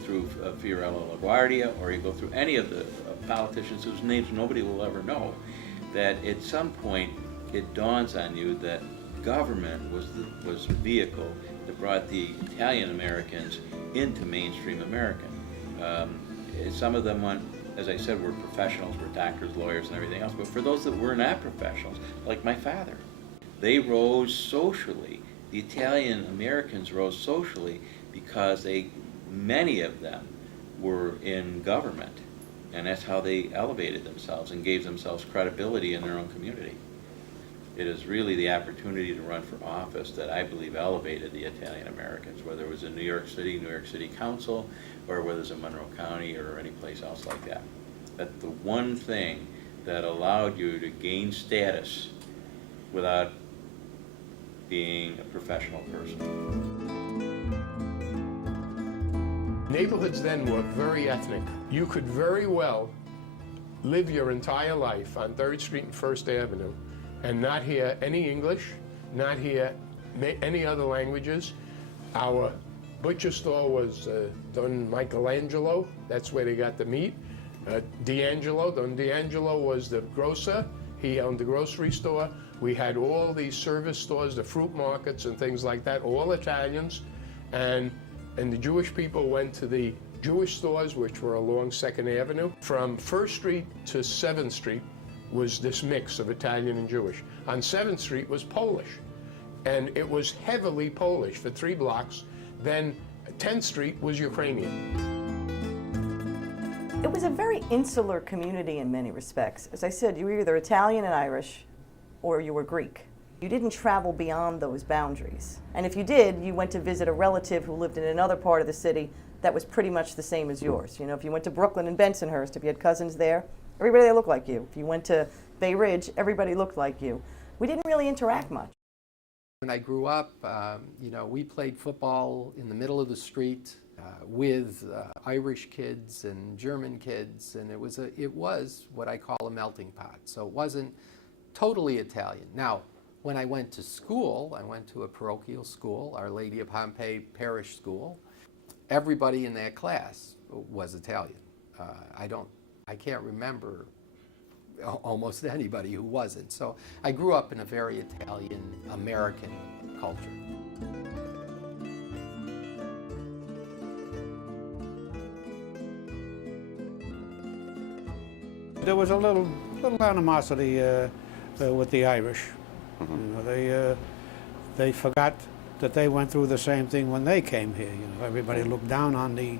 through Fiorello LaGuardia, or you go through any of the politicians whose names nobody will ever know, that at some point it dawns on you that government was the vehicle that brought the Italian Americans into mainstream American. Some of them went, as I said, were professionals, were doctors, lawyers, and everything else. But for those that were not professionals, like my father, they rose socially. The Italian Americans rose socially because many of them were in government, and that's how they elevated themselves and gave themselves credibility in their own community. It is really the opportunity to run for office that I believe elevated the Italian Americans, whether it was in New York City Council, or whether it was in Monroe County or any place else like that. That's the one thing that allowed you to gain status without being a professional person. Neighborhoods then were very ethnic. You could very well live your entire life on 3rd Street and 1st Avenue and not hear any English, not hear any other languages. Our butcher store was Don Michelangelo. That's where they got the meat. Don D'Angelo was the grocer. He owned the grocery store. We had all these service stores, the fruit markets and things like that, all Italians. And the Jewish people went to the Jewish stores, which were along 2nd Avenue. From 1st Street to 7th Street was this mix of Italian and Jewish. On 7th Street was Polish, and it was heavily Polish for 3 blocks. Then 10th Street was Ukrainian. It was a very insular community in many respects. As I said, you were either Italian and Irish, or you were Greek. You didn't travel beyond those boundaries. And if you did, you went to visit a relative who lived in another part of the city that was pretty much the same as yours. You know, if you went to Brooklyn and Bensonhurst, if you had cousins there, everybody there looked like you. If you went to Bay Ridge, everybody looked like you. We didn't really interact much. When I grew up, you know, we played football in the middle of the street with Irish kids and German kids, and it was what I call a melting pot. So it wasn't totally Italian. Now, when I went to school, I went to a parochial school, Our Lady of Pompeii Parish School. Everybody in that class was Italian. I can't remember almost anybody who wasn't. So I grew up in a very Italian-American culture. There was a little animosity with the Irish. You know, they forgot that they went through the same thing when they came here. You know, everybody looked down on the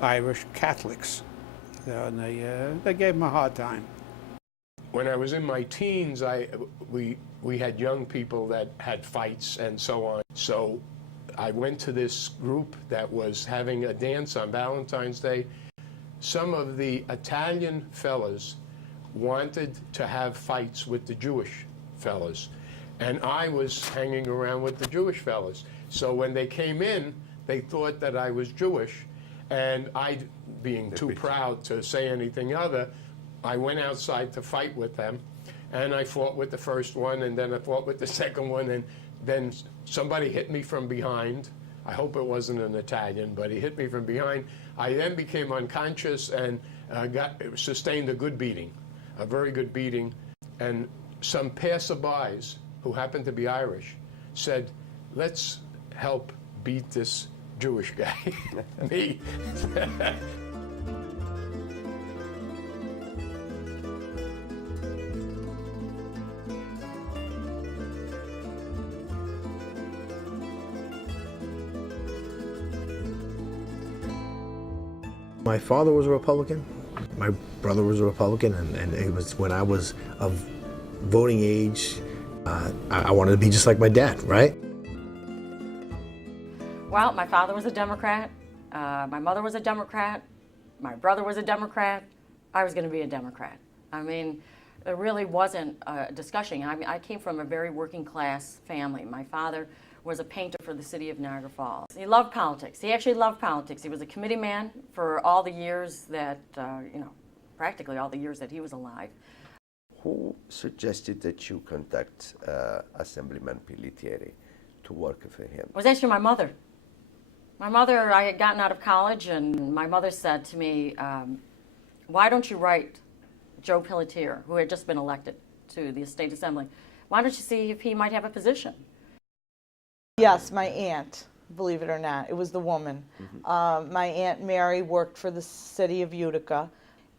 Irish Catholics, and they gave them a hard time. When I was in my teens, we had young people that had fights and so on. So I went to this group that was having a dance on Valentine's Day. Some of the Italian fellas wanted to have fights with the Jewish fellas, and I was hanging around with the Jewish fellas. So when they came in, they thought that I was Jewish, and I, being too proud to say anything other, I went outside to fight with them, and I fought with the first one, and then I fought with the second one, and then somebody hit me from behind. I hope it wasn't an Italian, but he hit me from behind. I then became unconscious and sustained a good beating, a very good beating. And some passerbys who happened to be Irish said, "Let's help beat this Jewish guy." Me. My father was a Republican, my brother was a Republican, and it was when I was of voting age, I wanted to be just like my dad, right? Well, my father was a Democrat, my mother was a Democrat, my brother was a Democrat, I was going to be a Democrat. I mean, there really wasn't a discussion. I came from a very working class family. My father was a painter for the city of Niagara Falls. He loved politics. He actually loved politics. He was a committee man for all the years that, you know, practically all the years that he was alive. Who suggested that you contact Assemblyman Pelletieri to work for him? It was actually my mother. My mother, I had gotten out of college, and my mother said to me, why don't you write Joe Pelletier, who had just been elected to the State Assembly, why don't you see if he might have a position? Yes, my aunt, believe it or not, it was the woman. My Aunt Mary worked for the city of Utica,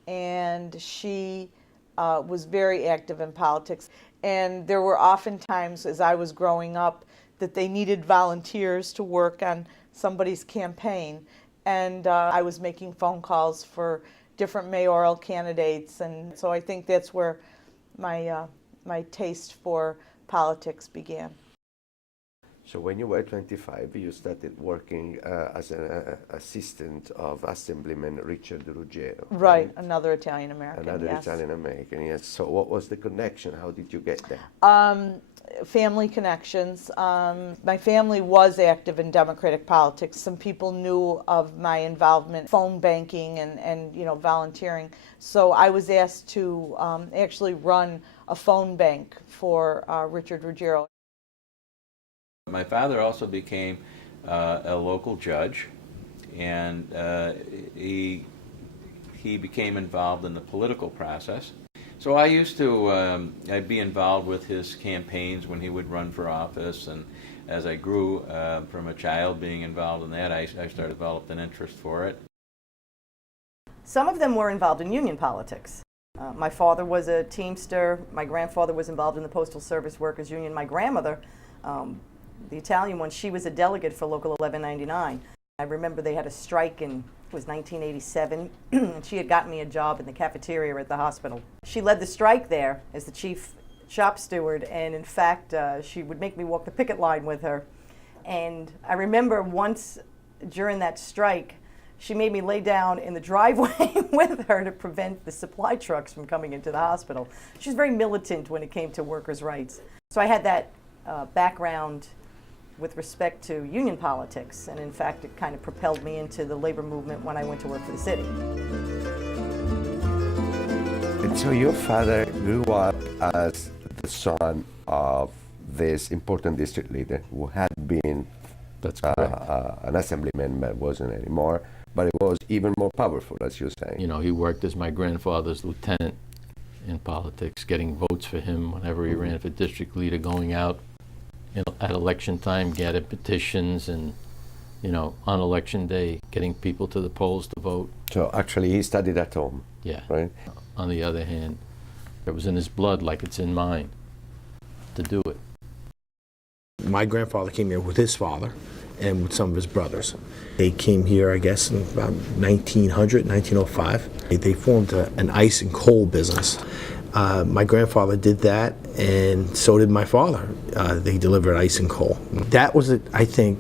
and she was very active in politics. And there were often times as I was growing up that they needed volunteers to work on somebody's campaign. And I was making phone calls for different mayoral candidates. And so I think that's where my taste for politics began. So when you were 25, you started working as an assistant of Assemblyman Richard Ruggiero. Right, another Italian American. Another yes. Italian American, yes. So what was the connection? How did you get there? Family connections. My family was active in Democratic politics. Some people knew of my involvement, phone banking and volunteering. So I was asked to actually run a phone bank for Richard Ruggiero. My father also became a local judge, and he became involved in the political process. So I used to I'd be involved with his campaigns when he would run for office, and as I grew from a child being involved in that, I started developed an interest for it. Some of them were involved in union politics. My father was a Teamster. My grandfather was involved in the Postal Service Workers Union. My grandmother, the Italian one, she was a delegate for Local 1199. I remember they had a strike in, it was 1987, and she had gotten me a job in the cafeteria at the hospital. She led the strike there as the chief shop steward, and in fact, she would make me walk the picket line with her. And I remember once during that strike, she made me lay down in the driveway with her to prevent the supply trucks from coming into the hospital. She was very militant when it came to workers' rights. So I had that background with respect to union politics, and in fact it kind of propelled me into the labor movement when I went to work for the city. And so your father grew up as the son of this important district leader who had been That's correct. an assemblyman, but wasn't anymore. But it was even more powerful, as you're saying. You know, he worked as my grandfather's lieutenant in politics, getting votes for him whenever he ran for district leader, going out at election time, getting petitions, and, you know, on election day, getting people to the polls to vote. So actually he studied at home, Yeah. right? On the other hand, it was in his blood like it's in mine to do it. My grandfather came here with his father and with some of his brothers. They came here, I guess, in about 1900, 1905. They formed an ice and coal business. My grandfather did that, and so did my father. They delivered ice and coal. That was, I think,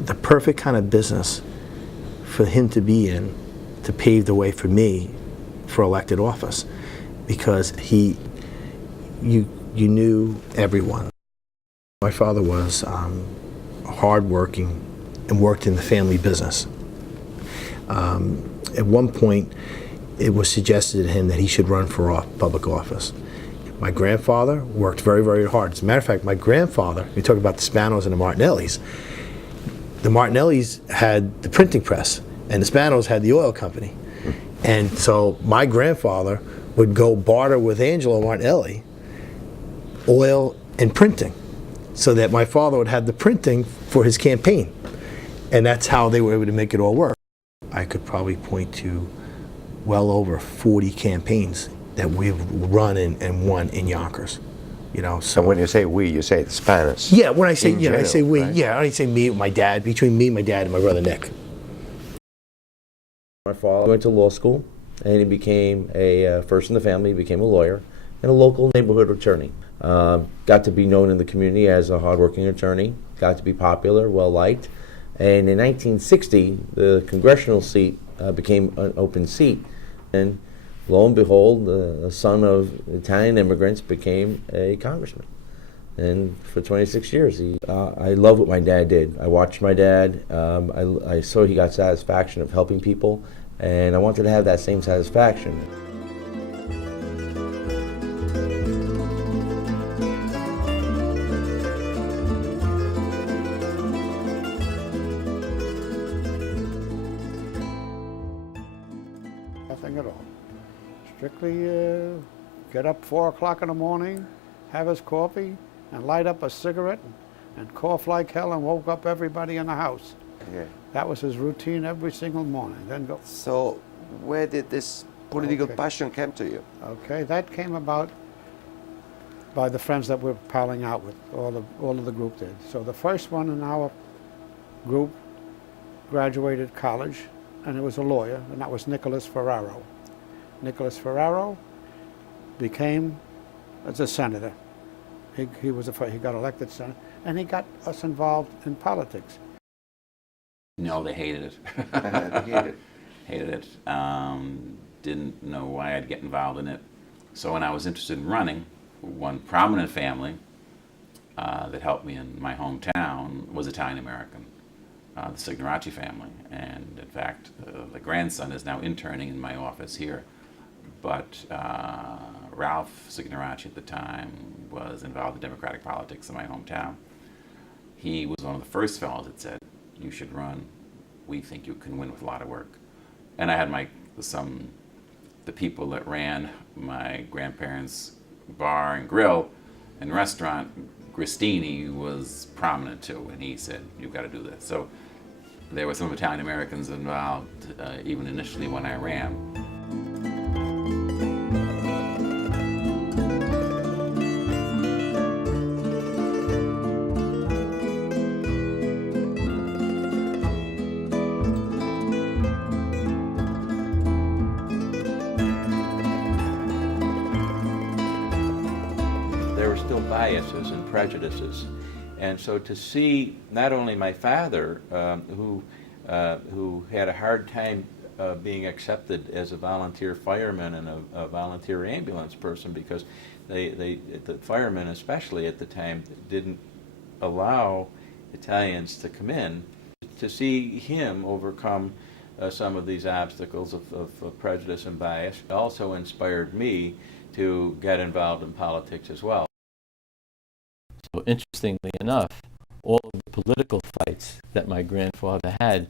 the perfect kind of business for him to be in, to pave the way for me for elected office, because you knew everyone. My father was hardworking and worked in the family business. At one point, it was suggested to him that he should run for public office. My grandfather worked very, very hard. As a matter of fact, my grandfather, we talk about the Spanos and the Martinellis. The Martinellis had the printing press, and the Spanos had the oil company. And so my grandfather would go barter with Angelo Martinelli oil and printing, so that my father would have the printing for his campaign. And that's how they were able to make it all work. I could probably point to well over 40 campaigns that we've run and won in Yonkers. You know, So when you say we, you say the Spanish. yeah, when I say in I say general, we. right? Yeah, I say me, my dad. Between me, my dad, and my brother Nick. My father went to law school, and he became first in the family, he became a lawyer and a local neighborhood attorney. Got to be known in the community as a hardworking attorney, got to be popular, well-liked. And in 1960, the congressional seat became an open seat. And lo and behold, the son of Italian immigrants became a congressman. And for 26 years, I love what my dad did. I watched my dad. I saw he got satisfaction of helping people, and I wanted to have that same satisfaction. Nothing at all. Strictly get up 4 o'clock in the morning, have his coffee, and light up a cigarette, and cough like hell, and woke up everybody in the house. Yeah. That was his routine every single morning. Then go. So where did this political Okay. passion come to you? Okay, that came about by the friends that we're palling out with. All of the group did. So the first one in our group graduated college, and it was a lawyer, and that was Nicholas Ferraro. Nicholas Ferraro became as a senator. He got elected senator, and he got us involved in politics. No, they hated it. Hated. Hated it. Didn't know why I'd get involved in it. So when I was interested in running, one prominent family that helped me in my hometown was Italian American, the Signoracci family. And in fact, the grandson is now interning in my office here. But Ralph Signoracci at the time was involved in Democratic politics in my hometown. He was one of the first fellows that said, "You should run. We think you can win with a lot of work." And I had the people that ran my grandparents' bar and grill and restaurant, Gristini, was prominent too, and he said, "You've got to do this." So there were some Italian Americans involved, even initially when I ran. There were still biases and prejudices. And so to see not only my father, who had a hard time being accepted as a volunteer fireman and a volunteer ambulance person, because the firemen, especially at the time, didn't allow Italians to come in. To see him overcome some of these obstacles of prejudice and bias also inspired me to get involved in politics as well. So interestingly enough, all of the political fights that my grandfather had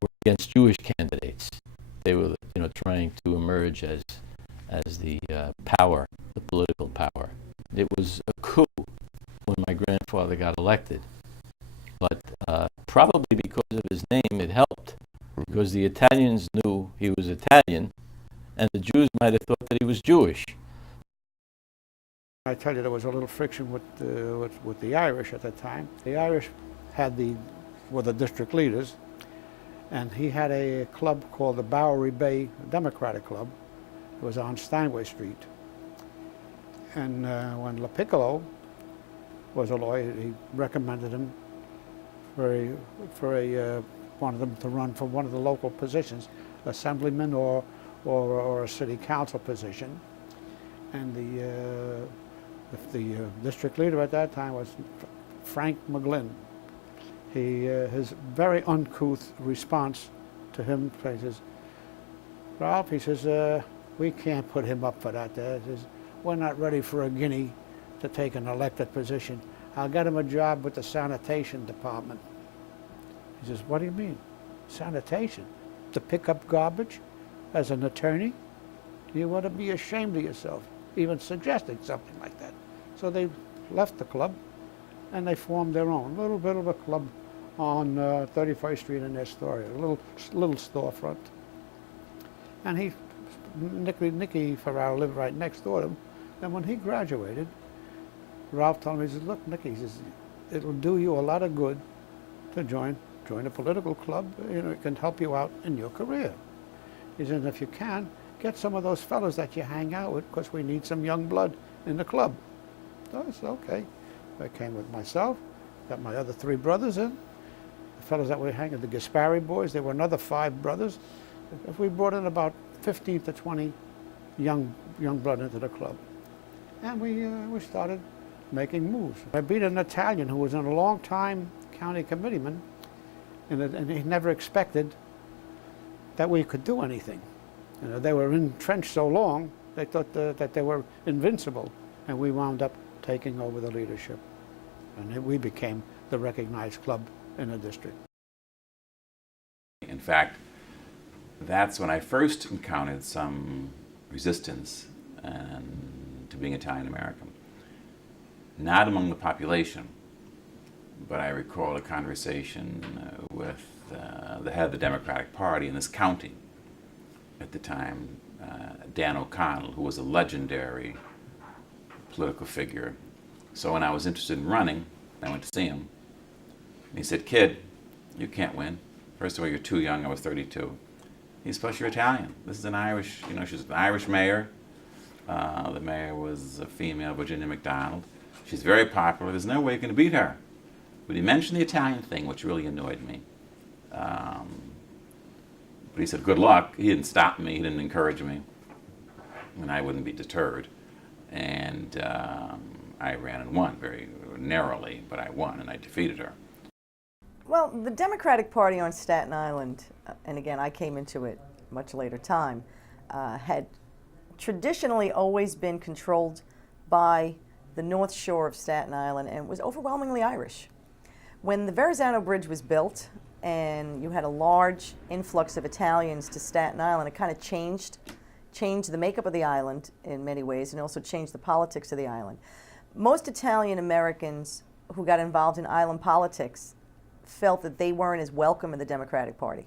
were against Jewish candidates. They were, trying to emerge as the power, the political power. It was a coup when my grandfather got elected. But probably because of his name, it helped, because the Italians knew he was Italian, and the Jews might have thought that he was Jewish. I tell you, there was a little friction with the Irish at the time. The Irish were the district leaders, and he had a club called the Bowery Bay Democratic Club. It was on Steinway Street. And when LaPiccolo was a lawyer, he recommended him wanted them to run for one of the local positions, assemblyman or a city council position. And the district leader at that time was Frank McGlynn. His very uncouth response to him, he says, "Ralph," he says, "we can't put him up for that. He says, we're not ready for a guinea to take an elected position. I'll get him a job with the sanitation department." He says, "What do you mean? Sanitation? To pick up garbage as an attorney? You ought to be ashamed of yourself, even suggesting something like that." So they left the club, and they formed their own little bit of a club on 31st Street in Astoria, a little storefront. And Nicky Ferraro lived right next door to him. And when he graduated, Ralph told me, he says, "Look, Nicky," he says, "it'll do you a lot of good to join a political club. It can help you out in your career." He said, "If you can, get some of those fellows that you hang out with, because we need some young blood in the club." So I said, "Okay." I came with myself, got my other 3 brothers in. The fellows that were hanging, the Gaspari boys, there were another 5 brothers. If we brought in about 15 to 20 young blood into the club. And we started making moves. I beat an Italian who was a long-time county committeeman, and he never expected that we could do anything. They were entrenched so long, they thought that they were invincible, and we wound up taking over the leadership. And we became the recognized club in the district. In fact, that's when I first encountered some resistance to being Italian American. Not among the population, but I recall a conversation with the head of the Democratic Party in this county at the time, Dan O'Connell, who was a legendary political figure. So when I was interested in running, I went to see him. And he said, "Kid, you can't win. First of all, you're too young." I was 32. He's plus you're Italian. This is an Irish, she's an Irish mayor. The mayor was a female, Virginia McDonald. She's very popular. There's no way you're going to beat her. But he mentioned the Italian thing, which really annoyed me. But he said, "Good luck." He didn't stop me. He didn't encourage me. And I wouldn't be deterred. And I ran and won very narrowly, but I won and I defeated her. Well, the Democratic Party on Staten Island, and again, I came into it much later time, had traditionally always been controlled by the North Shore of Staten Island and was overwhelmingly Irish. When the Verrazano Bridge was built and you had a large influx of Italians to Staten Island, it kind of changed the makeup of the island in many ways and also changed the politics of the island. Most Italian Americans who got involved in island politics felt that they weren't as welcome in the Democratic Party.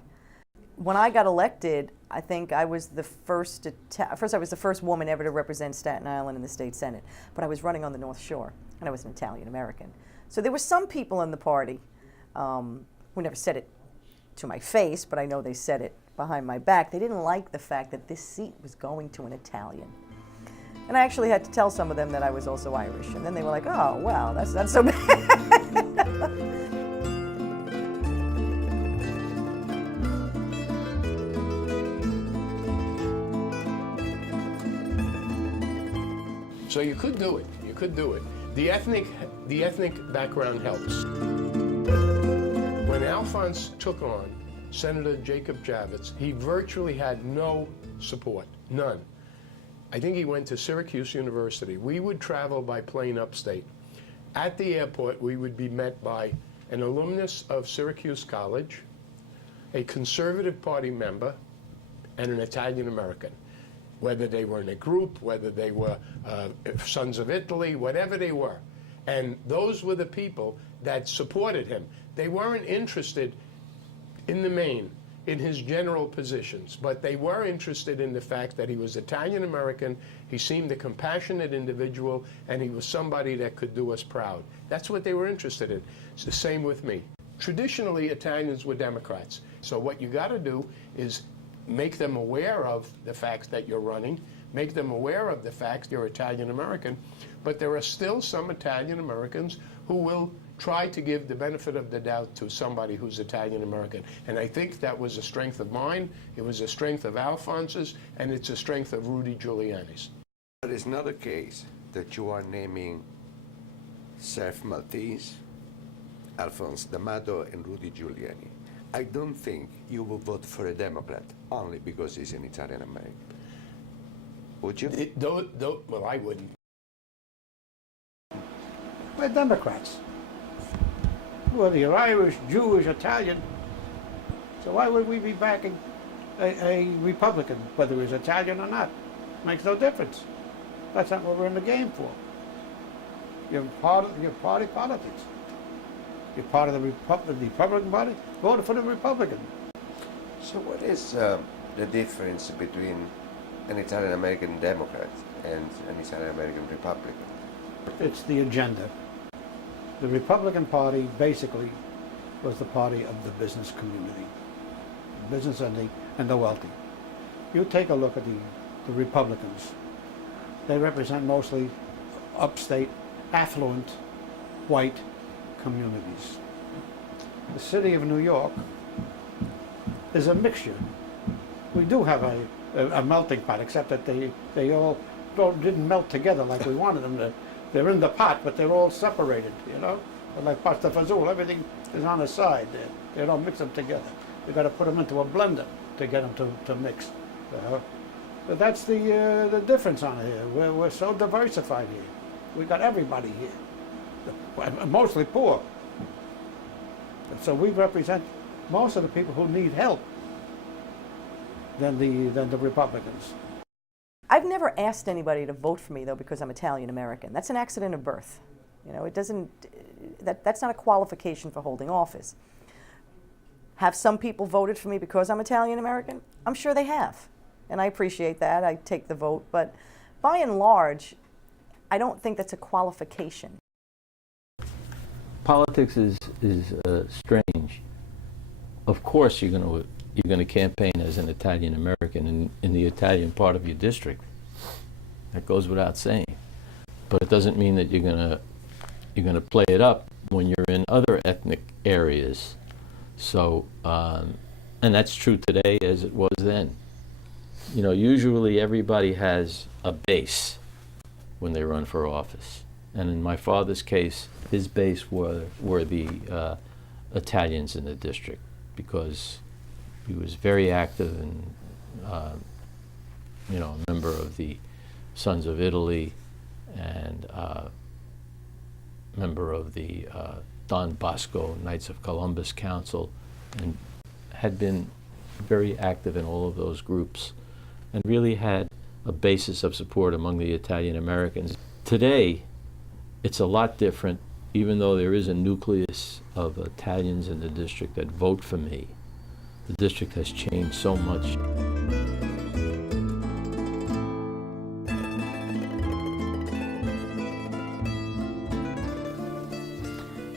When I got elected, I think I was the first woman ever to represent Staten Island in the state Senate, but I was running on the North Shore, and I was an Italian American. So there were some people in the party who never said it to my face, but I know they said it behind my back. They didn't like the fact that this seat was going to an Italian. And I actually had to tell some of them that I was also Irish, and then they were like, "Oh, wow, that's not so bad." So you could do it. You could do it. The ethnic background helps. When Alphonse took on Senator Jacob Javits, he virtually had no support, none. I think he went to Syracuse University. We would travel by plane upstate. At the airport, we would be met by an alumnus of Syracuse College, a Conservative Party member, and an Italian American. Whether they were in a group, whether they were Sons of Italy, whatever they were. And those were the people that supported him. They weren't interested in the main in his general positions, but they were interested in the fact that he was Italian American, he seemed a compassionate individual, and he was somebody that could do us proud. That's what they were interested in. It's the same with me. Traditionally, Italians were Democrats. So what you got to do is make them aware of the fact that you're running, make them aware of the fact you're Italian American, but there are still some Italian Americans who will try to give the benefit of the doubt to somebody who's Italian American. And I think that was a strength of mine, it was a strength of Alphonse's, and it's a strength of Rudy Giuliani's. But it's not a case that you are naming Serf Maltese, Alphonse D'Amato, and Rudy Giuliani. I don't think you will vote for a Democrat only because he's an Italian American. Would you? Well, I wouldn't. We're Democrats. Whether you're Irish, Jewish, Italian. So why would we be backing a Republican, whether he's Italian or not? Makes no difference. That's not what we're in the game for. You're part of your party politics. You're part of the Republican Party, vote for the Republican. So what is the difference between an Italian American Democrat and an Italian American Republican? It's the agenda. The Republican Party basically was the party of the business community, business and the wealthy. You take a look at the Republicans. They represent mostly upstate, affluent, white communities. The city of New York is a mixture. We do have a melting pot, except that they all didn't melt together like we wanted them to. They're in the pot, but they're all separated, you know? Like pasta fazool, everything is on the side. They don't mix them together. You've got to put them into a blender to get them to mix. But that's the difference on here. We're so diversified here. We've got everybody here, mostly poor. So we represent most of the people who need help. than the Republicans. I've never asked anybody to vote for me, though, because I'm Italian American. That's an accident of birth. You know, it doesn't, that's not a qualification for holding office. Have some people voted for me because I'm Italian American? I'm sure they have. And I appreciate that. I take the vote. But by and large, I don't think that's a qualification. Politics is strange. Of course, you're going to campaign as an Italian American in the Italian part of your district. That goes without saying. But it doesn't mean that you're going to play it up when you're in other ethnic areas. So, and that's true today as it was then. You know, usually everybody has a base when they run for office. And in my father's case, his base were the Italians in the district, because he was very active and, you know, a member of the Sons of Italy and member of the Don Bosco Knights of Columbus Council, and had been very active in all of those groups and really had a basis of support among the Italian Americans. Today, it's a lot different, even though there is a nucleus of Italians in the district that vote for me. The district has changed so much.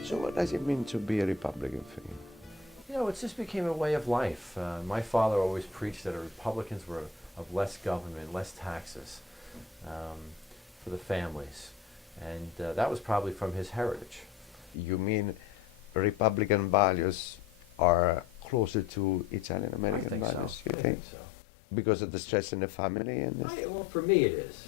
So what does it mean to be a Republican for you? You know, it just became a way of life. My father always preached that Republicans were of less government, less taxes for the families. And that was probably from his heritage. You mean Republican values are closer to Italian American values? You I think? think so. Because of the stress in the family and this? Well, for me it is.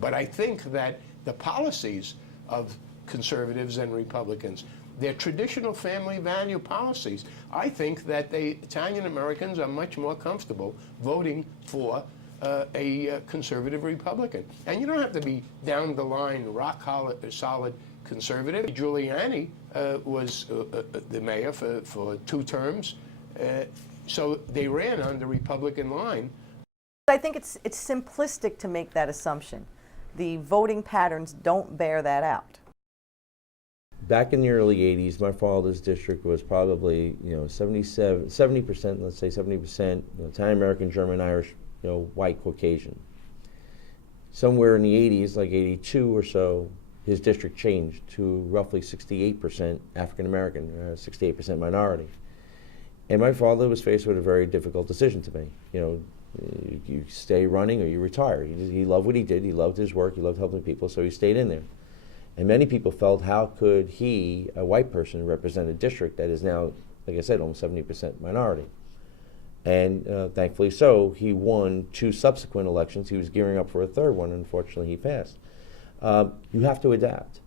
But I think that the policies of conservatives and Republicans, their traditional family value policies, I think that Italian Americans are much more comfortable voting for a conservative Republican. And you don't have to be down the line, rock solid conservative. Giuliani was the mayor for 2 terms, so they ran on the Republican line. I think it's simplistic to make that assumption. The voting patterns don't bear that out. Back in the early 80s, my father's district was probably, you know, 70%, let's say 70%, Italian American, German, Irish, you know, white, Caucasian. Somewhere in the 80s, like 82 or so, his district changed to roughly 68% African American, 68% minority. And my father was faced with a very difficult decision to make. You know, you stay running or you retire. He loved what he did. He loved his work. He loved helping people, so he stayed in there. And many people felt, how could he, a white person, represent a district that is now, like I said, almost 70% minority? And thankfully so, he won 2 subsequent elections. He was gearing up for a 3rd one, and unfortunately he passed. You have to adapt.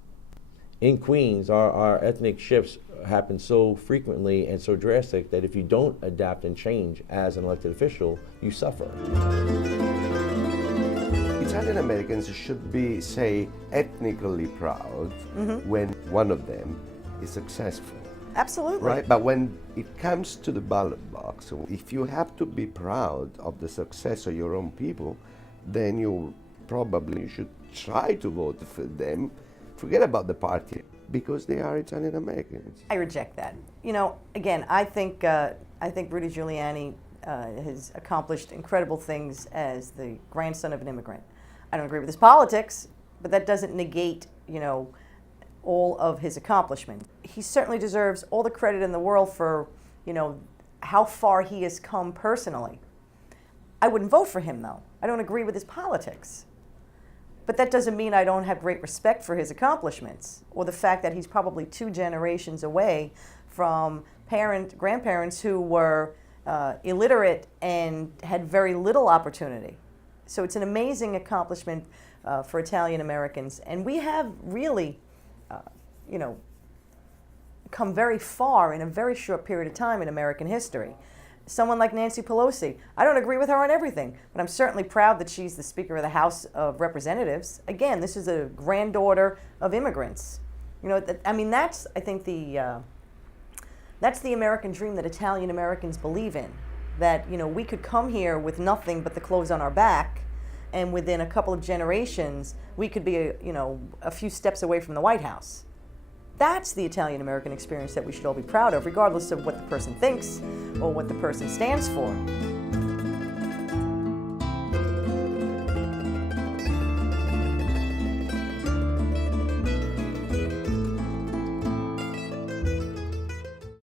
In Queens, our ethnic shifts happen so frequently and so drastic that if you don't adapt and change as an elected official, you suffer. Italian Americans should be, say, ethnically proud when one of them is successful. Absolutely. Right? But when it comes to the ballot box, if you have to be proud of the success of your own people, then you probably should try to vote for them. Forget about the party, because they are Italian Americans. I reject that. You know, again, I think Rudy Giuliani has accomplished incredible things as the grandson of an immigrant. I don't agree with his politics, but that doesn't negate, you know, all of his accomplishments. He certainly deserves all the credit in the world for, you know, how far he has come personally. I wouldn't vote for him, though. I don't agree with his politics. But that doesn't mean I don't have great respect for his accomplishments, or the fact that he's probably 2 generations away from grandparents who were illiterate and had very little opportunity. So it's an amazing accomplishment for Italian Americans. And we have really, you know, come very far in a very short period of time in American history. Someone like Nancy Pelosi, I don't agree with her on everything, but I'm certainly proud that she's the Speaker of the House of Representatives. Again, this is a granddaughter of immigrants. You know, I mean, that's, I think, that's the American dream that Italian Americans believe in. that, you know, we could come here with nothing but the clothes on our back, and within a couple of generations, we could be, you know, a few steps away from the White House. That's the Italian American experience that we should all be proud of, regardless of what the person thinks or what the person stands for.